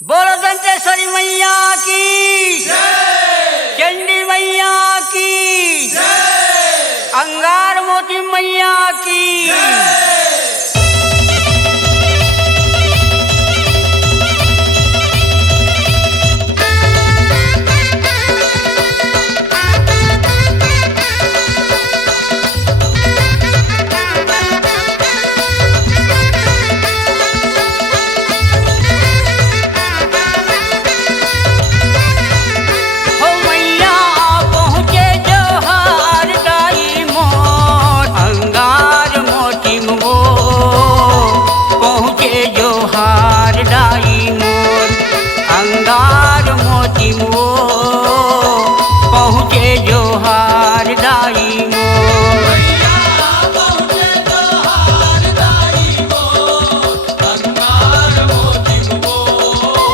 बोलो दंतेश्वरी मैया की, चंडी मैया की, अंगार मोती मैया की। अंगार मोती मोर पहुँचे जोहार दाई मोर। पहुँचे जोहार दाई मोर, अंगार मोती मोर पहुँचे जोहार दाई मोर, अंगार मोती मोर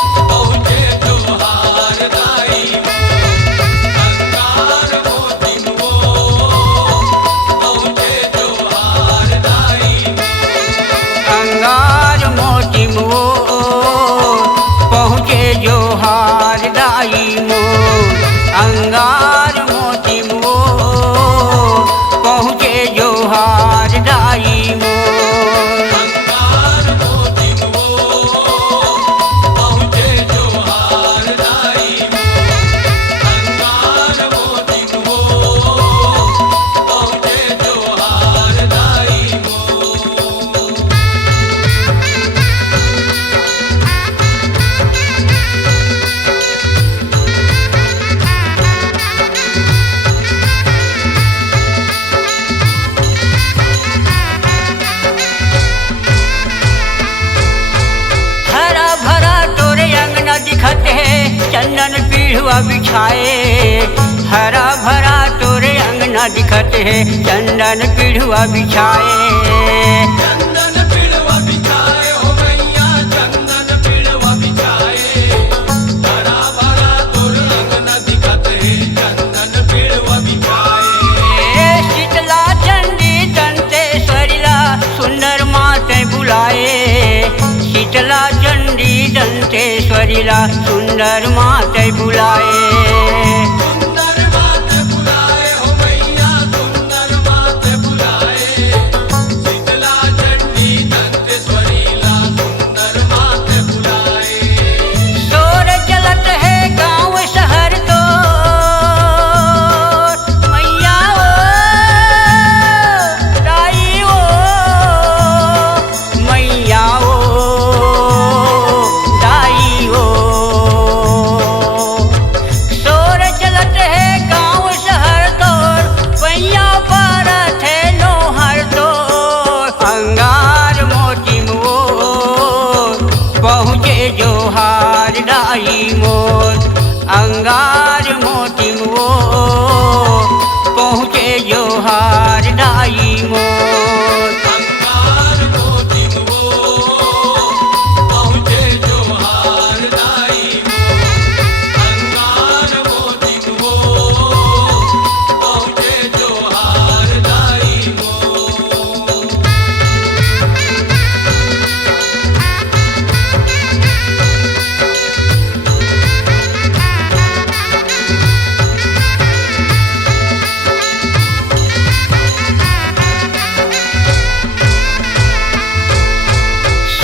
पहुँचे जोहार दाई मोर। अंगार मोती मोर पहुँचे जोहार दाई मोर, अंगार मोती मोर पहुँचे जोहार दाई मोर। अंगार मोती मोर पहुँचे जोहार दाई मोर, अंगार मोती मोर पहुँचे जोहार दाई मोर। हरा भरा तोरे अंगना दिखत है चंदन पीढ़ुआ बिछाए। हरा भरा तोरे अंगना दिखत है चंदन पीढ़ुआ बिछाए। चंदन पीढ़वा बिछाए हो मैया, चंदन पीढ़वा बिछाए। हरा भरा तोर अंगना दिखत है चंदन पीढ़वा बिछाए। शीतला चंडी दंतेश्वरीला सुंदर माते बुलाए। शीतला चंडी दंतेश्वरीला सुंदर माते बुलाए। सुंदर बात बुलाए हो मैया, सुंदर बात बुलाए। शीतला चंडी दंतेश्वरीला सुंदर बात बुलाए। शोर चलत है गांव शहर तो मैया ओ दाई ओ मैया ओ दाई ओ। शोर चलत है गांव शहर तोर पैया पर थे लोहर तोर। अंगार मोती मोर पहुँचे जोहार दाई मोर, अंगार मोती मोर पहुँचे जोहार दाई मोर। अंगार मोती मोर पहुँचे जोहार दाई मोर, अंगार मोती मोर पहुँचे जोहार दाई मोर।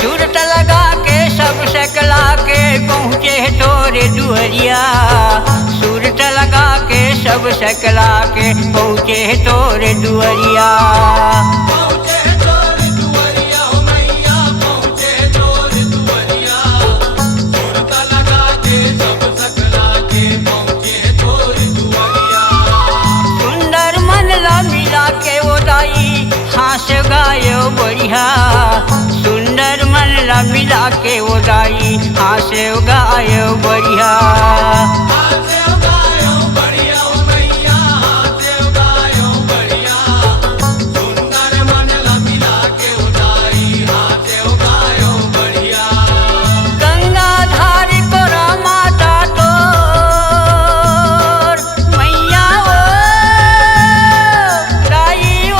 सूरत लगा के सब सकला के पहुँचे तोरे दुअरिया। सूरत लगा के सब सकला के पहुँचे तोरे दुअरिया। पहुँचे तोर दुआरिया हो मैया, पहुँचे तोर दुआरिया। सूरत लगा के सब सकला के पहुँचे तोर दुआरिया। सुंदर मन ला मिला के वो दाई हास गायो बढ़िया। सुंदर मन ला मिला के वो दाई हास गायो बढ़िया। हाथे उगायो बढ़िया हो मैया, हाथे उगायो बढ़िया। सुंदर मन ला मिला के उदाई, हाथे उगायो बढ़िया। गंगाधारी तोरा माता तोर मैया ओ दाई ओ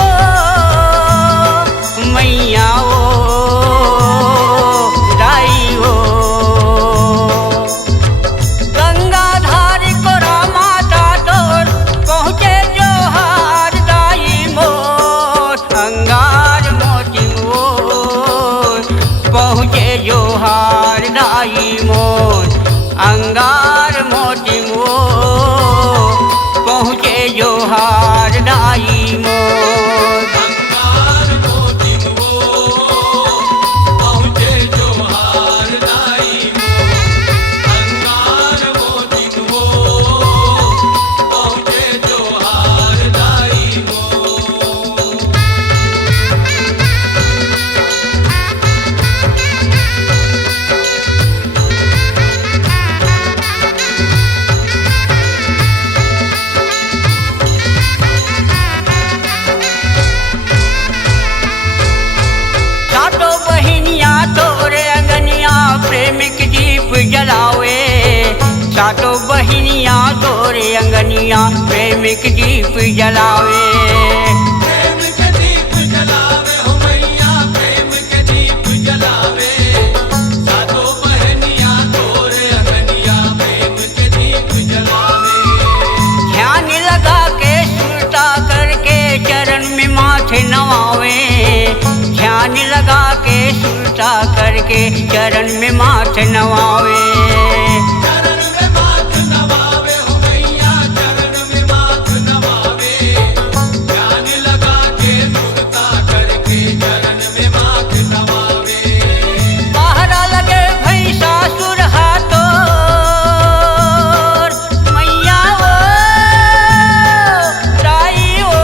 मैया ओ दाई ओ। पहुँचे जोहार दाई मोर अंगार मोती मोर पहुँचे जोहार दाई मोर अंगार मोती मोर पहुँचे जोहार दाई मोर अंगार मोती मोर पहुँचे जोहार दाई मोर सातो बहिनिया तोरे अंगनिया प्रेम की दीप जलावे सातो बहिनिया तोरे अंगनिया प्रेम की दीप जलावे प्रेम के दीप जलावे हो मैया प्रेम के दीप जलावे सातो बहनिया तोरे अंगनिया प्रेम के दीप जलावे ध्यान लगा के सुरता करके चरण में माथे नवावे ध्यान लगा के सुरता करके चरण में माथे नवावे चरण में माथ नवावे हो मैया चरण में माथ नवावे ध्यान लगा के सुरता करके चरण में माथ नवावे पहरा लगे भैंसा सुर हाथोर मैया ओ दाई ओ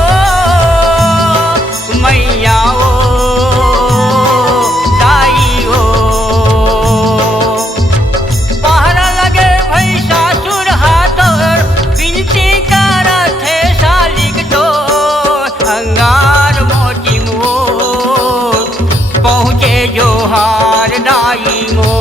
मैया ओ दाई ओ पहरा लगे भैंसा सुर हाथोर बिनती करत है सालिक तो अंगार मोती मोर पहुँचे जोहार दाई मोर